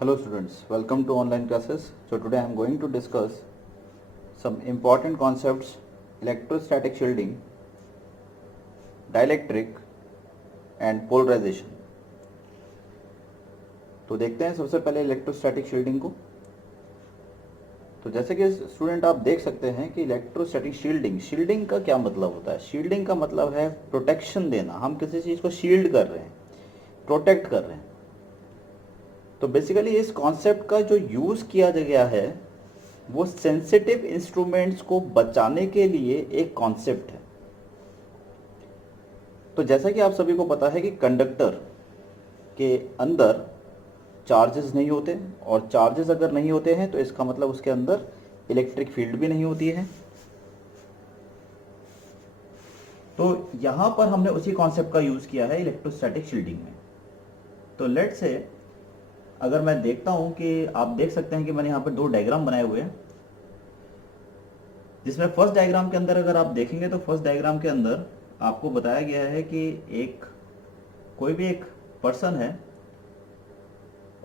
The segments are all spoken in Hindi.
Hello students, welcome to online classes. So today I am going to discuss some important concepts: electrostatic shielding, dielectric and polarization. तो देखते हैं सबसे पहले इलेक्ट्रोस्टैटिक शील्डिंग को। तो जैसे कि स्टूडेंट आप देख सकते हैं कि इलेक्ट्रोस्टैटिक शील्डिंग का क्या मतलब होता है। शील्डिंग का मतलब है प्रोटेक्शन देना। हम किसी चीज़ को शील्ड कर रहे हैं, प्रोटेक्ट कर रहे हैं। तो बेसिकली इस कॉन्सेप्ट का जो यूज़ किया गया है वो सेंसिटिव इंस्ट्रूमेंट्स को बचाने के लिए एक कॉन्सेप्ट है। तो जैसा कि आप सभी को पता है कि कंडक्टर के अंदर चार्जेस नहीं होते, और चार्जेस अगर नहीं होते हैं तो इसका मतलब उसके अंदर इलेक्ट्रिक फील्ड भी नहीं होती है। तो यहाँ पर हमने उसी कॉन्सेप्ट का यूज़ किया है इलेक्ट्रोस्टैटिक शील्डिंग में। तो लेट से अगर मैं देखता हूं कि आप देख सकते हैं कि मैंने यहाँ पर दो डायग्राम बनाए हुए हैं, जिसमें फर्स्ट डायग्राम के अंदर अगर आप देखेंगे तो फर्स्ट डायग्राम के अंदर आपको बताया गया है कि कोई भी एक पर्सन है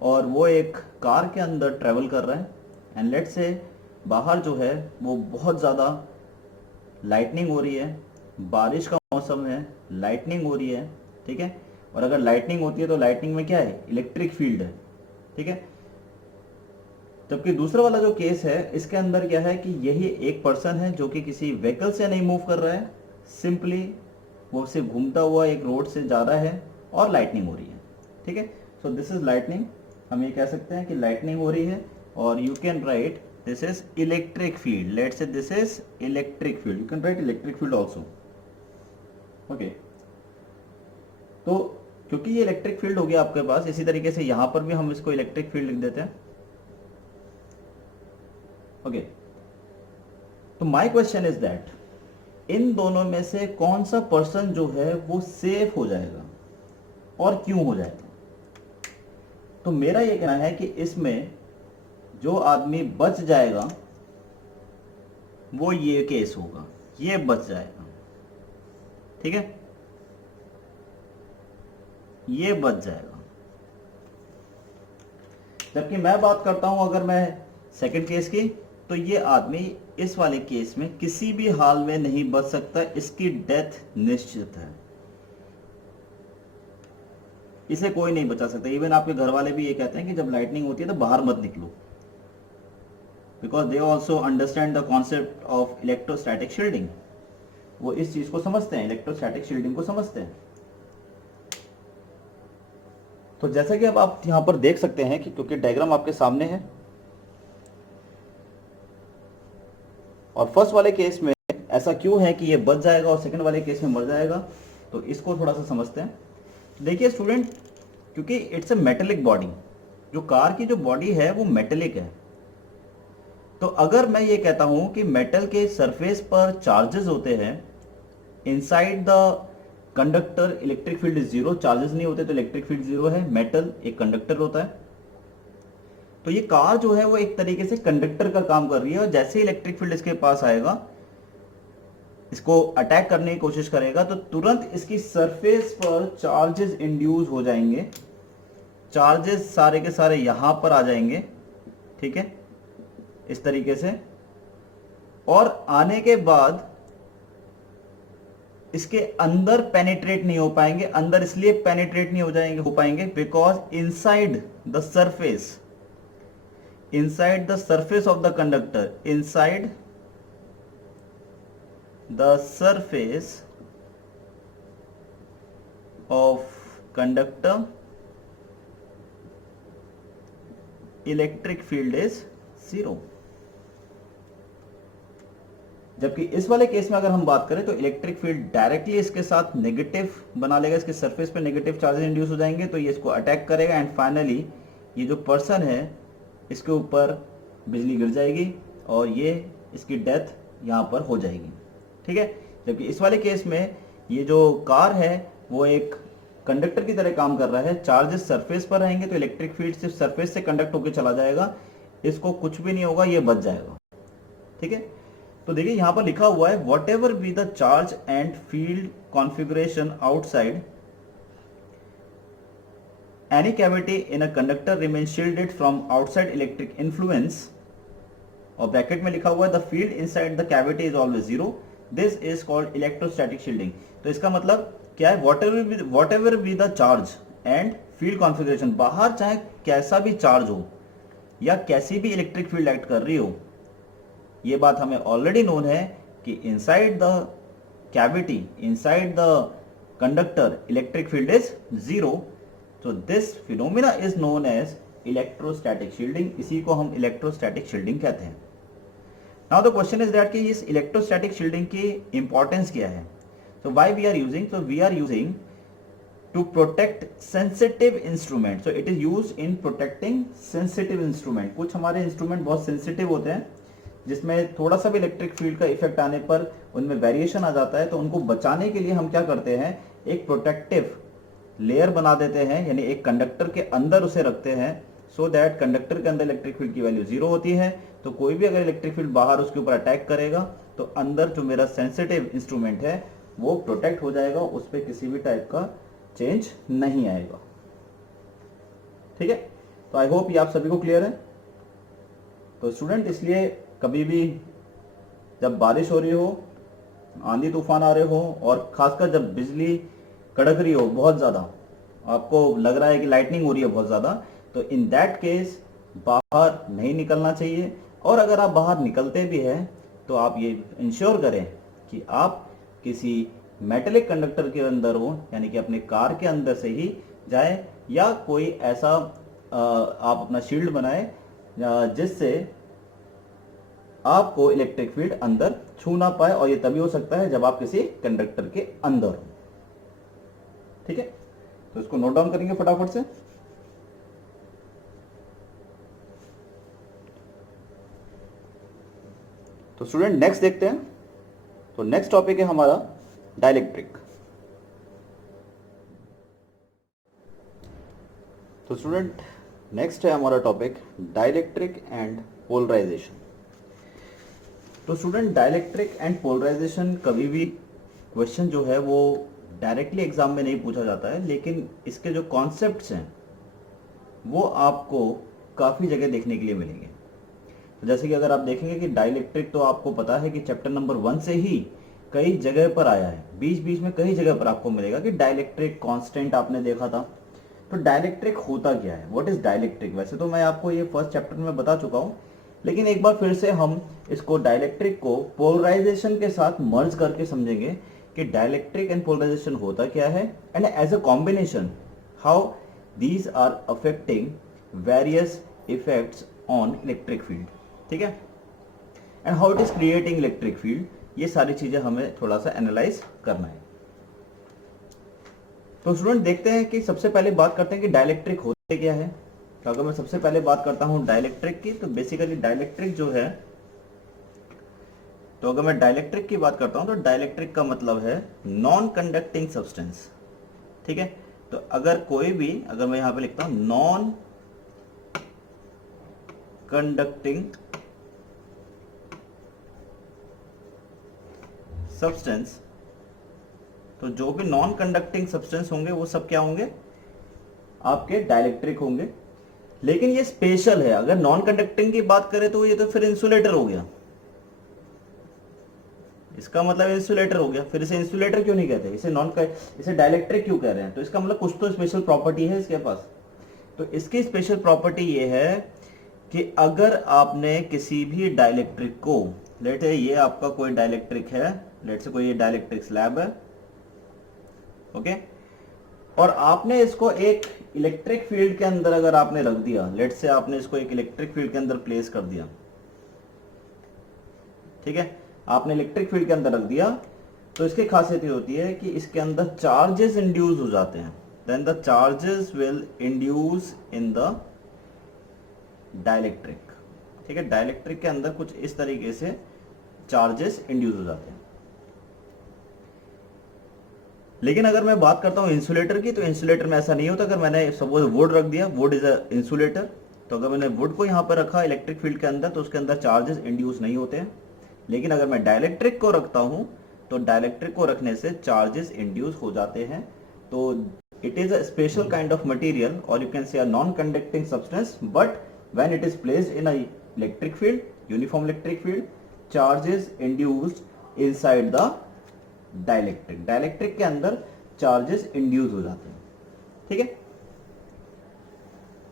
और वो एक कार के अंदर ट्रेवल कर रहा है, एंड लेट से बाहर जो है वो बहुत ज़्यादा लाइटनिंग हो रही है, बारिश का मौसम है, लाइटनिंग हो रही है, ठीक है। और अगर लाइटनिंग होती है तो लाइटनिंग में क्या है, इलेक्ट्रिक फील्ड है, ठीक है। जबकि दूसरा वाला जो केस है इसके अंदर क्या है कि यही एक पर्सन है जो कि किसी व्हीकल से नहीं मूव कर रहा है, सिंपली वो सिर्फ घूमता हुआ एक रोड से जा रहा है और लाइटनिंग हो रही है, ठीक है। So this is lightning. हम ये कह सकते हैं कि लाइटनिंग हो रही है, और you can write this is electric field. Let's say this is electric field, you can write electric field also, okay. तो क्योंकि ये इलेक्ट्रिक फील्ड हो गया आपके पास, इसी तरीके से यहां पर भी हम इसको इलेक्ट्रिक फील्ड लिख देते हैं, ओके। तो my question is that in दोनों में से कौन सा पर्सन जो है वो सेफ हो जाएगा और क्यों हो जाएगा। तो मेरा ये कहना है कि इसमें जो आदमी बच जाएगा वो ये केस होगा, ये बच जाएगा, ठीक है, ये बच जाएगा। जबकि मैं बात करता हूं अगर मैं सेकंड केस की, तो ये आदमी इस वाले केस में किसी भी हाल में नहीं बच सकता, इसकी डेथ निश्चित है, इसे कोई नहीं बचा सकता। इवन आपके घर वाले भी ये कहते हैं कि जब लाइटनिंग होती है तो बाहर मत निकलो, because they also understand the concept of electrostatic shielding. वो इस चीज को समझते हैं, इलेक्ट्रोस्टैटिक शील्डिंग को समझते हैं। तो जैसा कि अब आप यहां पर देख सकते हैं कि क्योंकि डायग्राम आपके सामने है, और फर्स्ट वाले केस में ऐसा क्यों है कि ये बच जाएगा और सेकंड वाले केस में मर जाएगा, तो इसको थोड़ा सा समझते हैं। देखिए स्टूडेंट, क्योंकि इट्स अ मेटेलिक बॉडी, जो कार की जो बॉडी है वो मेटेलिक है। तो अगर मैं ये कहता हूं कि मेटल के सरफेस पर चार्जेस होते हैं, inside the conductor electric field is zero, charges नहीं होते तो इलेक्ट्रिक फील्ड जीरो है, मेटल एक कंडक्टर होता है। तो ये कार जो है वो एक तरीके से कंडक्टर का काम कर रही है, और जैसे ही इलेक्ट्रिक फील्ड इसके पास आएगा, इसको अटैक करने की कोशिश करेगा, तो तुरंत इसकी सरफेस पर चार्जेस इंड्यूस हो जाएंगे। चार्जेस सारे के सारे यहां पर आ जाएंगे, ठीक है, इस तरीके से। और आने के बाद इसके अंदर पेनिट्रेट नहीं हो पाएंगे। अंदर इसलिए पेनिट्रेट नहीं हो पाएंगे because inside the surface of the conductor, inside the surface of conductor electric field is zero। जबकि इस वाले केस में अगर हम बात करें तो इलेक्ट्रिक फील्ड डायरेक्टली इसके साथ नेगेटिव बना लेगा, इसके सरफेस पे नेगेटिव चार्जेस इंड्यूस हो जाएंगे, तो ये इसको अटैक करेगा, एंड फाइनली ये जो पर्सन है इसके ऊपर बिजली गिर जाएगी और ये इसकी डेथ यहाँ पर हो जाएगी, ठीक है। जबकि इस वाले केस में ये जो कार है वो एक कंडक्टर की तरह काम कर रहा है, चार्जेस सरफेस पर रहेंगे तो इलेक्ट्रिक फील्ड सिर्फ सरफेस से कंडक्ट होकर चला जाएगा, इसको कुछ भी नहीं होगा, ये बच जाएगा, ठीक है। तो देखिए यहां पर लिखा हुआ है what ever be the charge and field configuration outside any cavity in a conductor remains shielded from outside electric influence, और ब्रैकेट में लिखा हुआ है the field inside the cavity is always zero, this is called electrostatic shielding। तो इसका मतलब क्या है, whatever be the charge and field configuration, बाहर चाहे कैसा भी चार्ज हो या कैसी भी इलेक्ट्रिक फील्ड एक्ट कर रही हो, ये बात हमें ऑलरेडी नोन है कि inside the cavity, inside the conductor, electric field is zero. तो this phenomena is known as electrostatic shielding, इसी को हम इलेक्ट्रोस्टैटिक शील्डिंग कहते हैं। Now the question is that कि इस इलेक्ट्रोस्टैटिक शील्डिंग की इंपॉर्टेंस क्या है। तो व्हाई वी आर यूजिंग, तो we are using to protect sensitive instrument, so it is used in protecting sensitive instrument। कुछ हमारे इंस्ट्रूमेंट बहुत सेंसिटिव होते हैं जिसमें थोड़ा सा भी इलेक्ट्रिक फील्ड का इफेक्ट आने पर उनमें वेरिएशन आ जाता है, तो उनको बचाने के लिए हम क्या करते हैं, एक प्रोटेक्टिव लेयर बना देते हैं, यानी एक कंडक्टर के अंदर उसे रखते हैं, सो दैट कंडक्टर के अंदर इलेक्ट्रिक फील्ड की वैल्यू जीरो होती है। तो कोई भी अगर इलेक्ट्रिक फील्ड बाहर उसके ऊपर अटैक करेगा तो अंदर जो मेरा सेंसिटिव इंस्ट्रूमेंट है वो प्रोटेक्ट हो जाएगा, उस पर किसी भी टाइप का चेंज नहीं आएगा। ठीक है, तो आई होप ये आप सभी को क्लियर है। तो स्टूडेंट, इसलिए कभी भी जब बारिश हो रही हो, आंधी तूफान आ रहे हो, और खासकर जब बिजली कड़क रही हो बहुत ज़्यादा, आपको लग रहा है कि लाइटनिंग हो रही है बहुत ज़्यादा, तो इन दैट केस बाहर नहीं निकलना चाहिए। और अगर आप बाहर निकलते भी हैं तो आप ये इंश्योर करें कि आप किसी मेटेलिक कंडक्टर के अंदर हो, यानी कि अपने कार के अंदर से ही जाए, या कोई ऐसा आप अपना शील्ड बनाए जिससे आपको इलेक्ट्रिक फील्ड अंदर छू ना पाए, और ये तभी हो सकता है जब आप किसी कंडक्टर के अंदर हो। ठीक है, तो इसको नोट डाउन करेंगे फटाफट से। तो स्टूडेंट, नेक्स्ट देखते हैं। तो नेक्स्ट टॉपिक है हमारा डाइलेक्ट्रिक। तो स्टूडेंट, नेक्स्ट है हमारा टॉपिक डाइलेक्ट्रिक एंड पोलराइजेशन। तो स्टूडेंट, डाइलेक्ट्रिक एंड पोलराइजेशन कभी भी क्वेश्चन जो है वो डायरेक्टली एग्जाम में नहीं पूछा जाता है, लेकिन इसके जो कॉन्सेप्ट्स हैं वो आपको काफ़ी जगह देखने के लिए मिलेंगे। तो जैसे कि अगर आप देखेंगे कि डाइलेक्ट्रिक, तो आपको पता है कि चैप्टर नंबर 1 से ही कई जगह पर आया है, बीच बीच में कई जगह पर आपको मिलेगा कि डाइलेक्ट्रिक कांस्टेंट आपने देखा था। तो डाइलेक्ट्रिक होता क्या है, व्हाट इज डाइलेक्ट्रिक? वैसे तो मैं आपको ये फर्स्ट चैप्टर में बता चुका हूँ, लेकिन एक बार फिर से हम इसको डाइलेक्ट्रिक को पोलराइजेशन के साथ मर्ज करके समझेंगे कि डाइलेक्ट्रिक एंड पोलराइजेशन होता क्या है, and as a combination how these are affecting various effects on electric field. ठीक है, and how it is creating electric field, ये सारी चीजें हमें थोड़ा सा एनालाइज करना है। तो स्टूडेंट, देखते हैं कि सबसे पहले बात करते हैं कि डाइलेक्ट्रिक होते क्या है। तो अगर मैं सबसे पहले बात करता हूं डाइलेक्ट्रिक की, तो बेसिकली डाइलेक्ट्रिक जो है, तो अगर मैं डाइलेक्ट्रिक की बात करता हूं तो डाइलेक्ट्रिक का मतलब है नॉन कंडक्टिंग सब्सटेंस। ठीक है, तो अगर कोई भी, अगर मैं यहां पे लिखता हूं नॉन कंडक्टिंग सब्सटेंस, तो जो भी नॉन कंडक्टिंग सब्सटेंस होंगे वो सब क्या होंगे, आपके डाइलेक्ट्रिक होंगे। लेकिन ये स्पेशल है, अगर नॉन कंडक्टिंग की बात करें तो ये तो फिर इंसुलेटर हो गया, इसका मतलब इंसुलेटर हो गया। फिर इसे इंसुलेटर क्यों नहीं कहते, इसे डाइलेक्ट्रिक क्यों कह रहे हैं? तो इसका मतलब कुछ तो स्पेशल प्रॉपर्टी है इसके पास। तो इसकी स्पेशल प्रॉपर्टी ये है कि अगर आपने किसी भी डाइलेक्ट्रिक को, लेट है ये आपका कोई डाइलेक्ट्रिक है, लेट से कोई ये डाइलेक्ट्रिक स्लैब है, ओके, और आपने इसको एक इलेक्ट्रिक फील्ड के अंदर अगर आपने रख दिया, लेट से आपने इसको एक इलेक्ट्रिक फील्ड के अंदर प्लेस कर दिया, ठीक है, आपने इलेक्ट्रिक फील्ड के अंदर रख दिया, तो इसकी खासियत ये होती है कि इसके अंदर चार्जेस इंड्यूस हो जाते हैं, then the charges will induce in the dielectric. ठीक है, डाइलेक्ट्रिक के अंदर कुछ इस तरीके से चार्जेस इंड्यूस हो जाते हैं। लेकिन अगर मैं बात करता हूं इंसुलेटर की, तो इंसुलेटर में ऐसा नहीं होता। अगर मैंने सपोज वुड रख दिया, वुड इज अ इंसुलेटर, तो अगर मैंने वुड को यहां पर रखा इलेक्ट्रिक फील्ड के अंदर, तो उसके अंदर चार्जेस इंड्यूस नहीं होते हैं। लेकिन अगर मैं डाइलेक्ट्रिक को रखता हूं, तो डाइलेक्ट्रिक को रखने से चार्जेस इंड्यूस हो जाते हैं। तो it is a special kind of material, or you can say a non-conducting substance, but when it is placed in a electric field, uniform electric field, charge is induced inside the dielectric. Dielectric के अंदर चार्जेस इंड्यूस हो जाते हैं. ठीक है.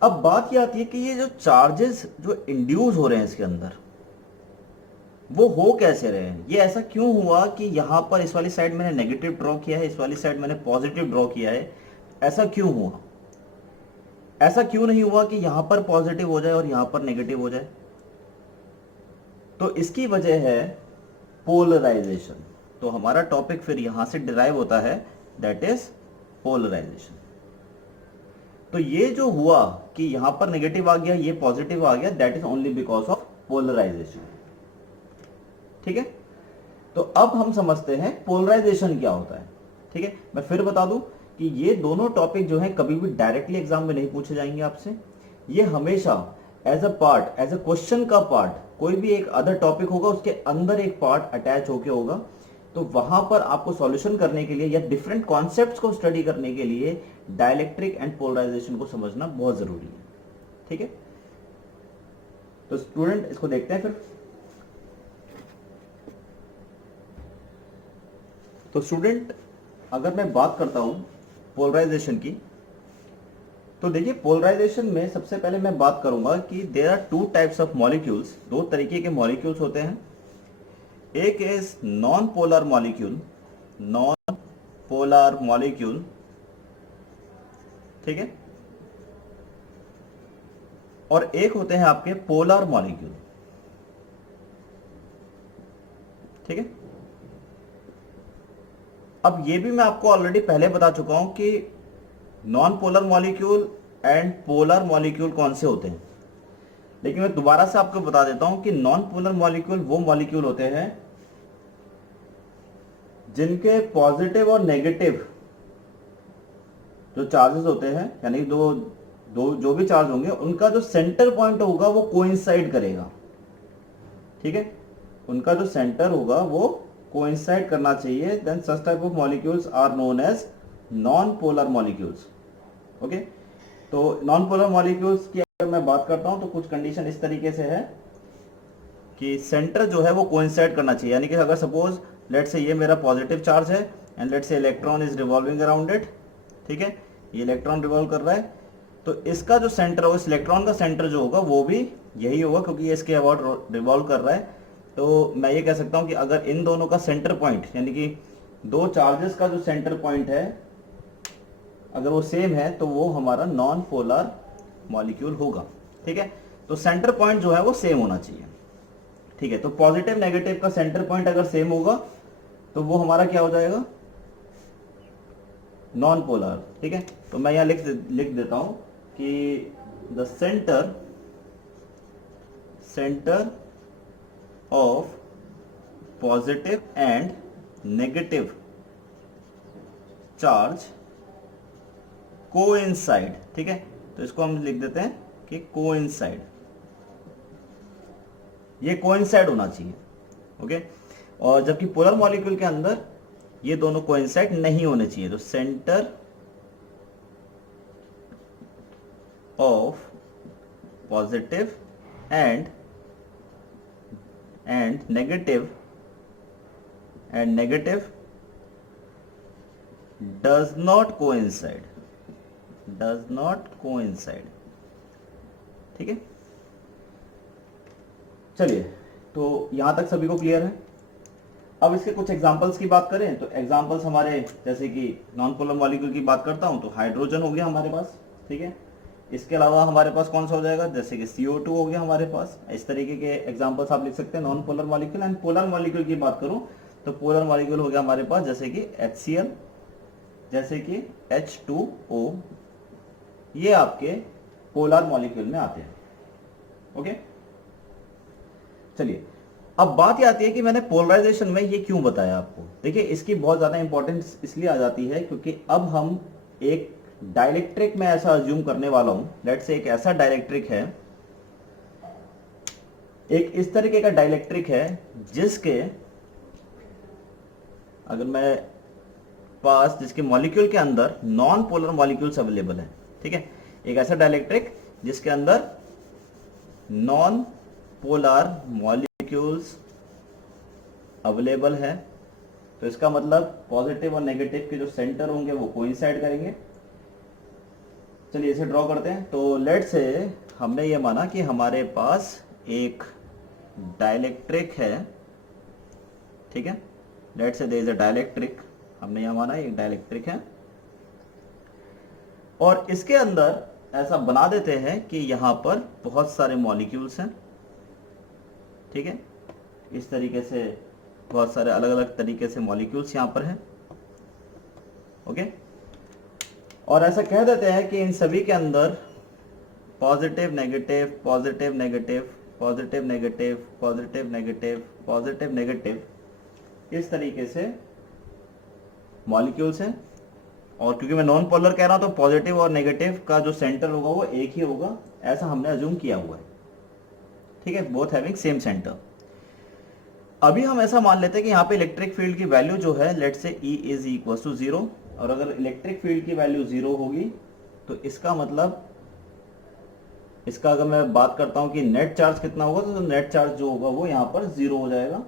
अब बात यह आती है कि ये जो चार्जेस जो इंड्यूस हो रहे हैं इसके अंदर, वो हो कैसे रहे हैं. ये ऐसा क्यों हुआ कि यहां पर इस वाली साइड मैंने नेगेटिव ड्रॉ किया है, इस वाली साइड मैंने पॉजिटिव ड्रॉ किया है. ऐसा क्यों हुआ. ऐसा क्यों नहीं हुआ कि यहां पर पॉजिटिव हो जाए और यहां पर नेगेटिव हो जाए. तो इसकी वजह है पोलराइजेशन. तो हमारा टॉपिक फिर यहां से डिराइव होता है, दैट इज पोलराइजेशन. तो ये जो हुआ कि यहां पर नेगेटिव आ गया, ये पॉजिटिव आ गया, that is only because of polarization. ठीक है. तो अब हम समझते हैं पोलराइजेशन क्या होता है. ठीक है. मैं फिर बता दूं कि ये दोनों टॉपिक जो है कभी भी डायरेक्टली एग्जाम में नहीं पूछे जाएंगे आपसे. ये हमेशा as a part, as a question का पार्ट, कोई भी एक अदर टॉपिक होगा उसके अंदर एक पार्ट अटैच होके होगा. तो वहां पर आपको सॉल्यूशन करने के लिए या डिफरेंट कॉन्सेप्ट्स को स्टडी करने के लिए डाइलेक्ट्रिक एंड पोलराइजेशन को समझना बहुत जरूरी है. ठीक है. तो स्टूडेंट इसको देखते हैं फिर. तो स्टूडेंट अगर मैं बात करता हूं पोलराइजेशन की, तो देखिए पोलराइजेशन में सबसे पहले मैं बात करूंगा कि there are two types of molecules. दो तरीके के मॉलिक्यूल्स होते हैं. एक is non polar molecule, non polar molecule. ठीक है. और एक होते हैं आपके पोलर मॉलिक्यूल. ठीक है. अब ये भी मैं आपको ऑलरेडी पहले बता चुका हूं कि non polar molecule and polar molecule कौन से होते हैं. लेकिन मैं दोबारा से आपको बता देता हूं कि नॉन पोलर मॉलिक्यूल वो मॉलिक्यूल होते हैं जिनके पॉजिटिव और नेगेटिव जो चार्जेस होते हैं, यानी दो जो भी चार्ज होंगे उनका जो सेंटर पॉइंट होगा वो कोइंसाइड करेगा. ठीक है. उनका जो सेंटर होगा वो कोइंसाइड करना चाहिए. Then such type of molecules are known as non polar molecules. Okay. तो नॉन पोलर मॉलिक्यूल्स की अगर मैं बात करता हूं तो कुछ कंडीशन इस तरीके से है कि सेंटर जो है वो कोइंसाइड करना चाहिए. यानी कि अगर सपोज लेट से ये मेरा पॉजिटिव चार्ज है एंड लेट से electron is revolving around it. ठीक है. ये इलेक्ट्रॉन रिवॉल्व कर रहा है, तो इसका जो सेंटर होगा, इस इलेक्ट्रॉन का सेंटर जो होगा वो भी यही होगा, क्योंकि ये इसके अबाउट रिवॉल्व कर रहा है. तो मैं ये कह सकता हूं कि अगर इन दोनों का सेंटर पॉइंट, यानी कि दो चार्जेस का जो सेंटर पॉइंट है अगर वो सेम है, तो वो हमारा नॉन पोलर मॉलिक्यूल होगा. ठीक है. तो सेंटर पॉइंट जो है वो सेम होना चाहिए. ठीक है. तो पॉजिटिव नेगेटिव का सेंटर पॉइंट अगर सेम होगा तो वो हमारा क्या हो जाएगा, नॉन पोलर. ठीक है. तो मैं यहां लिख देता हूं कि the centre of positive and negative charge coincide. ठीक है. तो इसको हम लिख देते हैं कि कोइंसाइड. ये कोइंसाइड होना चाहिए. ओके. और जबकि पोलर मॉलिक्यूल के अंदर ये दोनों कोइंसाइड नहीं होने चाहिए. तो centre of positive and negative does not coincide. ठीक है. चलिए, तो यहां तक सभी को क्लियर है. अब इसके कुछ एग्जांपल्स की बात करें तो एग्जांपल्स हमारे, जैसे कि नॉन पोलर मॉलिक्यूल की बात करता हूं तो हाइड्रोजन हो गया हमारे पास. ठीक है. इसके अलावा हमारे पास कौन सा हो जाएगा, जैसे कि CO2 हो गया हमारे पास. इस तरीके के एग्जांपल्स आप लिख सकते हैं non polar molecule. And polar molecule की बात करूं तो पोलर मॉलिक्यूल हो गया हमारे पास जैसे कि HCl, जैसे कि H2O. ये आपके पोलर मॉलिक्यूल में आते हैं. ओके. चलिए, अब बात ये आती है कि मैंने पोलराइजेशन में ये क्यों बताया आपको. देखिए, इसकी बहुत ज्यादा इंपॉर्टेंस इसलिए आ जाती है क्योंकि अब हम एक डाइलेक्ट्रिक में ऐसा अज्यूम करने वाला हूं. लेट्स से एक ऐसा डाइलेक्ट्रिक है, एक इस तरीके का डाइलेक्ट्रिक है जिसके, अगर मैं पास, जिसके मॉलिक्यूल के अंदर नॉन पोलर मॉलिक्यूल्स अवेलेबल है। ठीक है, एक ऐसा डाइलेक्ट्रिक जिसके अंदर नॉन पोलर मॉलिक्यूल्स अवेलेबल है, तो इसका मतलब पॉजिटिव और नेगेटिव के जो सेंटर होंगे वो कोइंसाइड करेंगे। चलिए इसे ड्रॉ करते हैं। तो लेट से हमने ये माना कि हमारे पास एक डाइलेक्ट्रिक है। ठीक है, लेट से देयर इज अ डाइलेक्ट्रिक, हमने यह माना एक डाइलेक्ट्रिक है, और इसके अंदर ऐसा बना देते हैं कि यहां पर बहुत सारे मॉलिक्यूल्स हैं। ठीक है, इस तरीके से बहुत सारे अलग अलग तरीके से मॉलिक्यूल्स यहां पर हैं। ओके, और ऐसा कह देते हैं कि इन सभी के अंदर positive negative positive negative positive negative positive negative positive negative इस तरीके से मॉलिक्यूल्स हैं। और क्योंकि मैं नॉन पोलर कह रहा हूं तो पॉजिटिव और नेगेटिव का जो सेंटर होगा वो एक ही होगा, ऐसा हमने अज्यूम किया हुआ है। ठीक है, बोथ हैविंग सेम सेंटर। अभी हम ऐसा मान लेते हैं कि यहाँ पे इलेक्ट्रिक फील्ड की वैल्यू जो है लेट से E इज इक्वल टू 0, और अगर इलेक्ट्रिक फील्ड की वैल्यू 0 होगी तो इसका मतलब, इसका अगर मैं बात करता हूं कि नेट चार्ज कितना होगा, तो नेट चार्ज जो होगा वो यहाँ पर 0 हो जाएगा,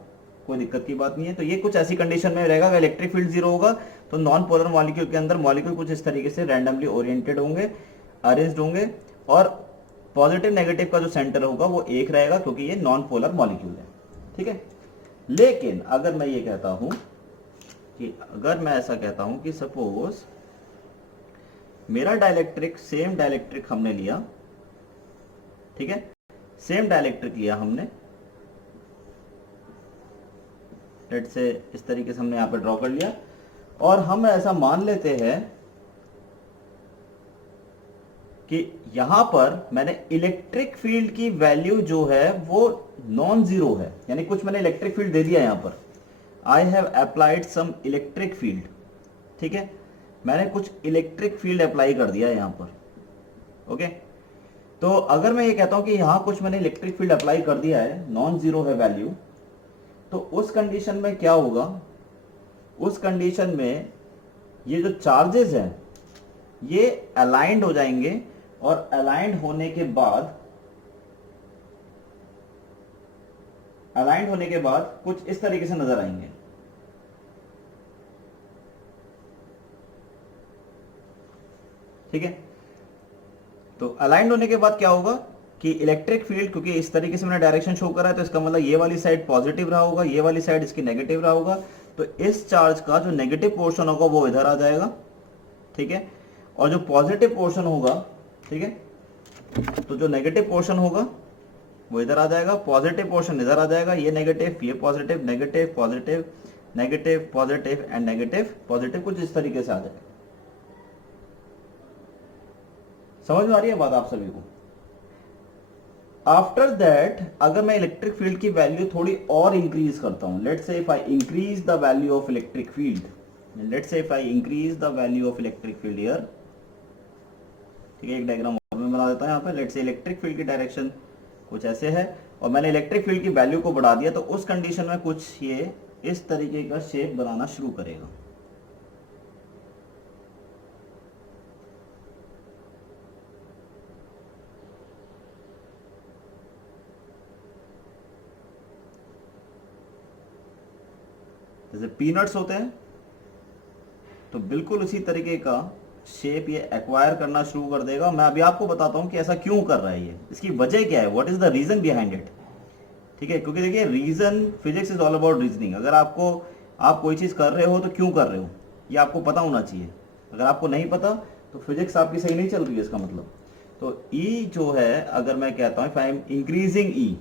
कोई दिक्कत की बात नहीं है। तो ये कुछ ऐसी कंडीशन में रहेगा, अगर इलेक्ट्रिक फील्ड 0 होगा तो नॉन पोलर मॉलिक्यूल के अंदर मॉलिक्यूल कुछ इस तरीके से रैंडमली ओरिएंटेड होंगे, अरेंज्ड होंगे, और पॉजिटिव नेगेटिव का जो सेंटर होगा वो एक रहेगा क्योंकि ये नॉन पोलर मॉलिक्यूल है। ठीक है, लेकिन अगर मैं ये कहता हूं कि अगर मैं ऐसा कहता हूं कि सपोज मेरा डाइलेक्ट्रिक, सेम डाइलेक्ट्रिक हमने लिया, ठीक है, सेम डाइलेक्ट्रिक लिया हमने, लेट से इस तरीके से हमने यहां पर ड्रॉ कर लिया, और हम ऐसा मान लेते हैं कि यहां पर मैंने इलेक्ट्रिक फील्ड की वैल्यू जो है वो नॉन जीरो है, यानी कुछ मैंने इलेक्ट्रिक फील्ड दे दिया यहां पर, I have applied some electric field. ठीक है, मैंने कुछ इलेक्ट्रिक फील्ड अप्लाई कर दिया यहां पर। ओके, तो अगर मैं ये कहता हूं कि यहां कुछ मैंने इलेक्ट्रिक फील्ड अप्लाई कर दिया है, नॉन जीरो है वैल्यू, तो उस कंडीशन में क्या होगा, उस कंडीशन में ये जो चार्जेस हैं ये अलाइंड हो जाएंगे, और अलाइंड होने के बाद कुछ इस तरीके से नजर आएंगे। ठीक है, तो अलाइंड होने के बाद क्या होगा कि इलेक्ट्रिक फील्ड, क्योंकि इस तरीके से मैंने डायरेक्शन शो करा है, तो इसका मतलब ये वाली साइड पॉजिटिव रहा होगा, ये वाली साइड इसकी नेगेटिव रहा होगा, तो इस चार्ज का जो नेगेटिव पोर्शन होगा वो इधर आ जाएगा। ठीक है, और जो पॉजिटिव पोर्शन होगा, ठीक है, तो जो नेगेटिव पोर्शन होगा वो इधर आ जाएगा, पॉजिटिव पोर्शन इधर आ जाएगा, ये नेगेटिव, ये positive, negative positive, negative positive and negative positive, कुछ इस तरीके से आ जाएगा। समझ में आ रही है बात आप सभी को? आफ्टर दैट अगर मैं इलेक्ट्रिक फील्ड की वैल्यू थोड़ी और इंक्रीज करता हूं, let's say if I increase the value of electric field, let's say if I increase the value of electric field here, ठीक है, एक डायग्राम और मैं बना देता हूं यहाँ पे। लेट्स से इलेक्ट्रिक फील्ड की डायरेक्शन कुछ ऐसे है, और मैंने इलेक्ट्रिक फील्ड की वैल्यू को बढ़ा दिया, तो उस कंडीशन में कुछ ये इस तरीके का शेप बनाना शुरू करेगा। जैसे पीनट्स होते हैं तो बिल्कुल उसी तरीके का शेप ये एक्वायर करना शुरू कर देगा। मैं अभी आपको बताता हूं कि ऐसा क्यों कर रहा है, ये इसकी वजह क्या है, what is the reason behind it. ठीक है, क्योंकि देखिए reason, physics is all about reasoning. अगर आप कोई चीज कर रहे हो तो क्यों कर रहे हो ये आपको पता होना चाहिए। अगर आपको नहीं पता तो फिजिक्स आपकी सही नहीं चल रही है, इसका मतलब। तो ई जो है, अगर मैं कहता हूँ इफ आई एम इंक्रीजिंग ई,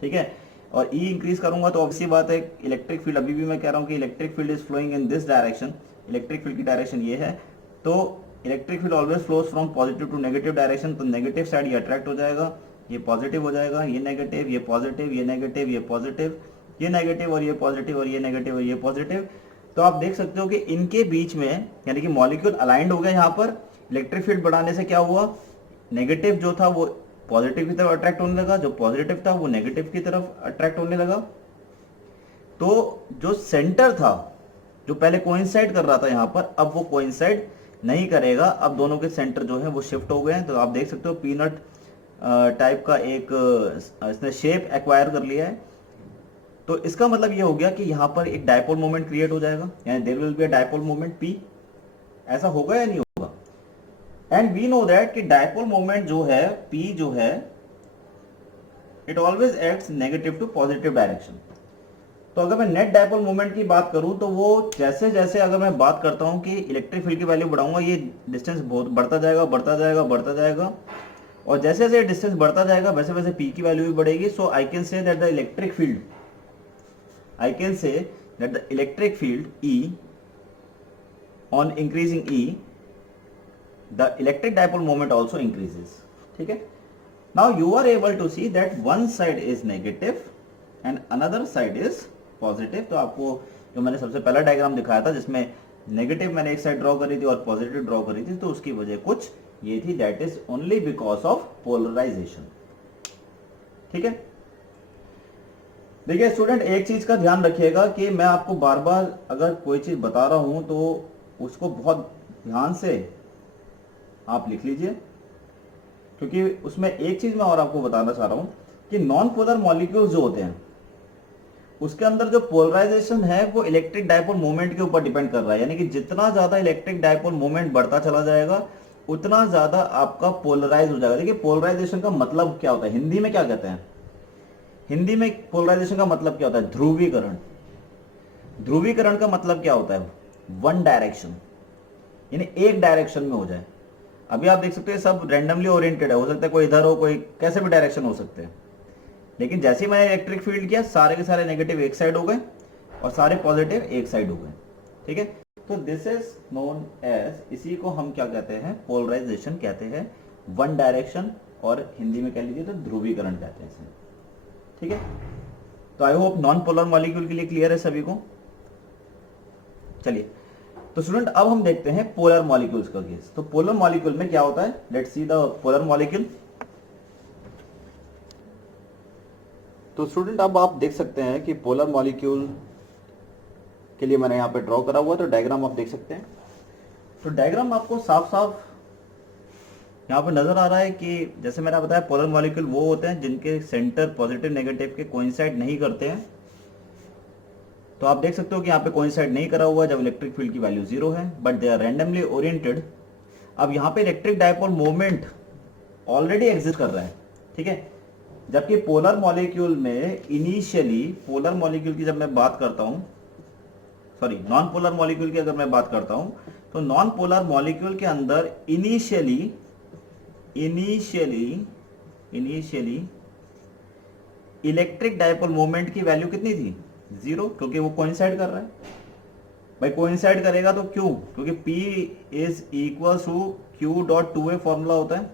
ठीक है, और ई इंक्रीज करूंगा तो ऑब्वियसली बात है इलेक्ट्रिक फील्ड, अभी भी मैं कह रहा हूं कि electric field is flowing in this direction, electric field की डायरेक्शन ये है, तो electric field always flows from positive to negative direction, तो नेगेटिव साइड ये अट्रैक्ट हो जाएगा, ये पॉजिटिव हो जाएगा, ये नेगेटिव, ये पॉजिटिव, ये नेगेटिव, ये पॉजिटिव, ये नेगेटिव और ये पॉजिटिव, और ये नेगेटिव और ये पॉजिटिव। तो आप देख सकते हो कि इनके बीच में यानी कि मॉलिक्यूल अलाइंड हो गए। यहाँ पर इलेक्ट्रिक फील्ड बढ़ाने से क्या हुआ, नेगेटिव जो था वो पॉजिटिव की तरफ अट्रैक्ट होने लगा, जो पॉजिटिव था वो नेगेटिव की तरफ अट्रैक्ट होने लगा। तो जो सेंटर था जो पहले कोइंसाइड कर रहा था यहाँ पर, अब वो कोइंसाइड नहीं करेगा, अब दोनों के सेंटर जो है वो शिफ्ट हो गए हैं। तो आप देख सकते हो पीनट टाइप का एक इसने शेप एक्वायर कर लिया है। तो इसका मतलब ये हो गया कि यहाँ पर एक डायपोल मोमेंट क्रिएट हो जाएगा, यानी there will be a dipole moment P। ऐसा होगा या नहीं होगा? एंड वी नो दैट कि डायपोल मोमेंट जो है P जो है, it always acts negative to positive direction. तो अगर मैं नेट डायपोल मोमेंट की बात करूं तो वो जैसे जैसे अगर मैं बात करता हूं कि इलेक्ट्रिक फील्ड की वैल्यू बढ़ाऊंगा, ये डिस्टेंस बहुत बढ़ता जाएगा बढ़ता जाएगा बढ़ता जाएगा, और जैसे जैसे डिस्टेंस बढ़ता जाएगा वैसे वैसे P की वैल्यू भी बढ़ेगी। So I can say that the electric field E on increasing E, the electric dipole moment also increases। ठीक है, now you are able to see that one side is negative and another side is positive। तो आपको जो मैंने सबसे पहला डायग्राम दिखाया था जिसमें नेगेटिव मैंने एक साइड ड्रॉ करी थी और पॉजिटिव ड्रॉ करी थी, तो उसकी वजह कुछ ये थी, that is only because of polarization. ठीक है, देखिए स्टूडेंट, एक चीज का ध्यान रखिएगा कि मैं आपको बार बार अगर कोई चीज बता रहा हूं तो उसको बहुत ध्यान से आप लिख लीजिए, क्योंकि उसमें एक चीज मैं और आपको बताना चाह रहा हूं कि नॉन पोलर मॉलिक्यूल्स जो होते हैं उसके अंदर जो पोलराइजेशन है वो इलेक्ट्रिक डायपोल मोमेंट के ऊपर डिपेंड कर रहा है। यानी कि जितना ज्यादा इलेक्ट्रिक डायपोल मोमेंट बढ़ता चला जाएगा उतना ज्यादा आपका पोलराइज हो जाएगा। देखिए पोलराइजेशन का मतलब क्या होता है, हिंदी में क्या कहते हैं? हिंदी में पोलराइजेशन का मतलब क्या होता है? ध्रुवीकरण। ध्रुवीकरण का मतलब क्या होता है? वन डायरेक्शन, यानी एक डायरेक्शन में हो जाए। अभी आप देख सकते हैं सब रैंडमली ओरिएंटेड है, हो सकता है कोई इधर हो, कोई कैसे भी डायरेक्शन हो सकते हैं, लेकिन जैसे ही मैंने इलेक्ट्रिक फील्ड किया सारे के सारे नेगेटिव एक साइड हो गए और सारे पॉजिटिव एक साइड हो गए। ठीक है, तो दिस इज नोन एज, इसी को हम क्या कहते हैं? पोलराइजेशन कहते हैं, वन डायरेक्शन, और हिंदी में कह लीजिए तो ध्रुवीकरण कहते हैं इसे। ठीक है, तो I hope non polar molecule के लिए क्लियर है सभी को। चलिए, तो स्टूडेंट अब हम देखते हैं पोलर मॉलिक्यूल्स का केस। तो पोलर मॉलिक्यूल में क्या होता है? Let's see the polar molecule. तो स्टूडेंट अब आप देख सकते हैं कि पोलर मॉलिक्यूल के लिए मैंने यहाँ पे ड्रॉ करा हुआ है, तो डायग्राम आप देख सकते हैं। तो डायग्राम आपको साफ साफ यहाँ पे नजर आ रहा है कि जैसे मैंने बताया पोलर मॉलिक्यूल वो होते हैं जिनके सेंटर पॉजिटिव नेगेटिव के कोइंसाइड नहीं करते हैं। तो आप देख सकते हो कि यहाँ पे कोइंसाइड नहीं करा हुआ जब इलेक्ट्रिक फील्ड की वैल्यू 0 है, but they are randomly oriented. अब यहाँ पे electric dipole moment already exist कर रहा है। ठीक है, जबकि पोलर मॉलिक्यूल में इनिशियली, पोलर मॉलिक्यूल की जब मैं बात करता हूं, सॉरी नॉन पोलर मॉलिक्यूल की अगर मैं बात करता हूं, तो नॉन पोलर मॉलिक्यूल के अंदर इनिशियली इलेक्ट्रिक डायपोल मोमेंट की वैल्यू कितनी थी? 0, क्योंकि वो कोइंसाइड कर रहा है। भाई कोइंसाइड करेगा तो क्यों? क्योंकि P is equal to Q dot 2A formula होता है,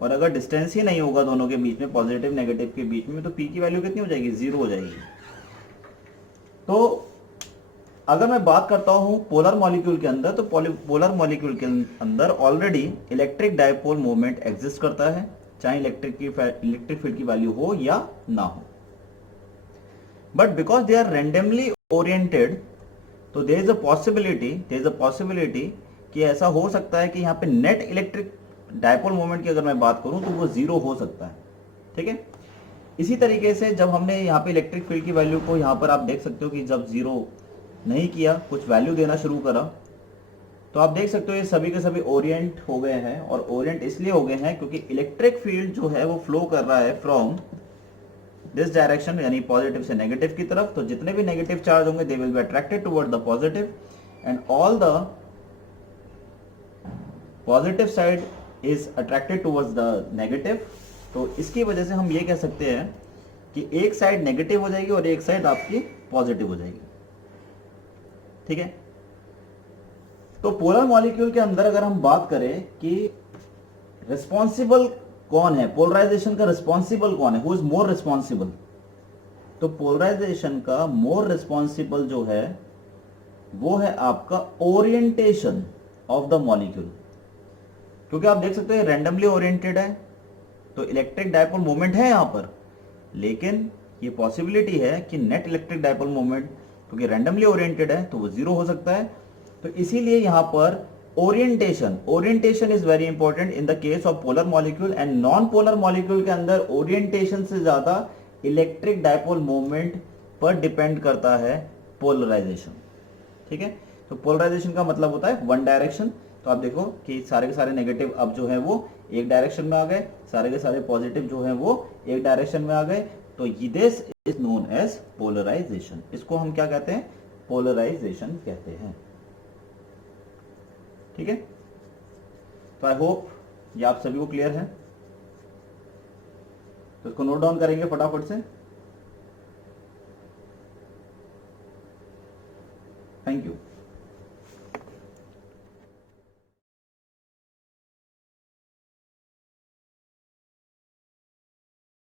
और अगर डिस्टेंस ही नहीं होगा दोनों के बीच में, पॉजिटिव नेगेटिव के बीच में, तो P की वैल्यू कितनी हो जाएगी? 0 हो जाएगी। तो अगर मैं बात करता हूं पोलर मॉलिक्यूल के अंदर, तो पोलर मॉलिक्यूल के अंदर already electric dipole moment exist करता है, चाहे इलेक्ट्रिक फील्ड की वैल्यू हो या ना हो। But because they are randomly oriented, तो देयर इज अ पॉसिबिलिटी कि ऐसा हो सकता है कि यहाँ पे नेट इलेक्ट्रिक डायपोल मोमेंट की अगर मैं बात करूं तो वो 0 हो सकता है। ठीक है, इसी तरीके से जब हमने यहाँ पे इलेक्ट्रिक फील्ड की वैल्यू को यहाँ पर आप देख सकते हो कि जब 0 नहीं किया, कुछ वैल्यू देना शुरू करा, तो आप देख सकते हो ये सभी के सभी ओरिएंट हो गए हैं। और ओरिएंट इसलिए हो गए हैं क्योंकि इलेक्ट्रिक फील्ड जो है वो फ्लो कर रहा है फ्रॉम दिस डायरेक्शन, यानी पॉजिटिव से नेगेटिव की तरफ। तो जितने भी नेगेटिव चार्ज होंगे they will be attracted toward the positive, and all the positive side is attracted towards the negative. तो इसकी वजह से हम ये कह सकते हैं कि एक साइड नेगेटिव हो जाएगी और एक साइड आपकी पॉजिटिव हो जाएगी। ठीक है, तो पोलर मॉलिक्यूल के अंदर अगर हम बात करें कि रिस्पॉन्सिबल कौन है, पोलराइजेशन का रिस्पॉन्सिबल कौन है, हु इज मोर रिस्पॉन्सिबल, तो पोलराइजेशन का मोर रिस्पॉन्सिबल जो है वो है आपका ओरिएंटेशन ऑफ द मॉलिक्यूल। क्योंकि आप देख सकते हैं रैंडमली ओरिएंटेड है, तो इलेक्ट्रिक डायपोल मोमेंट है यहां पर, लेकिन ये पॉसिबिलिटी है कि नेट इलेक्ट्रिक डायपोल मोमेंट क्योंकि रैंडमली ओरिएंटेड है तो वो 0 हो सकता है। तो इसीलिए यहां पर orientation is very important in the case of polar molecule and non polar molecule के अंदर ओरिएंटेशन से ज्यादा इलेक्ट्रिक डायपोल मूवमेंट पर डिपेंड करता है पोलराइजेशन। ठीक है, तो पोलराइजेशन का मतलब होता है वन डायरेक्शन। तो आप देखो कि सारे के सारे नेगेटिव अब जो है वो एक डायरेक्शन में आ गए, सारे के सारे पॉजिटिव जो है वो एक डायरेक्शन में आ गए। तो this is known as polarization. इसको हम क्या कहते हैं? पोलराइजेशन कहते हैं। ठीक है, तो आई होप ये आप सभी को क्लियर है। तो इसको नोट डाउन करेंगे फटाफट से।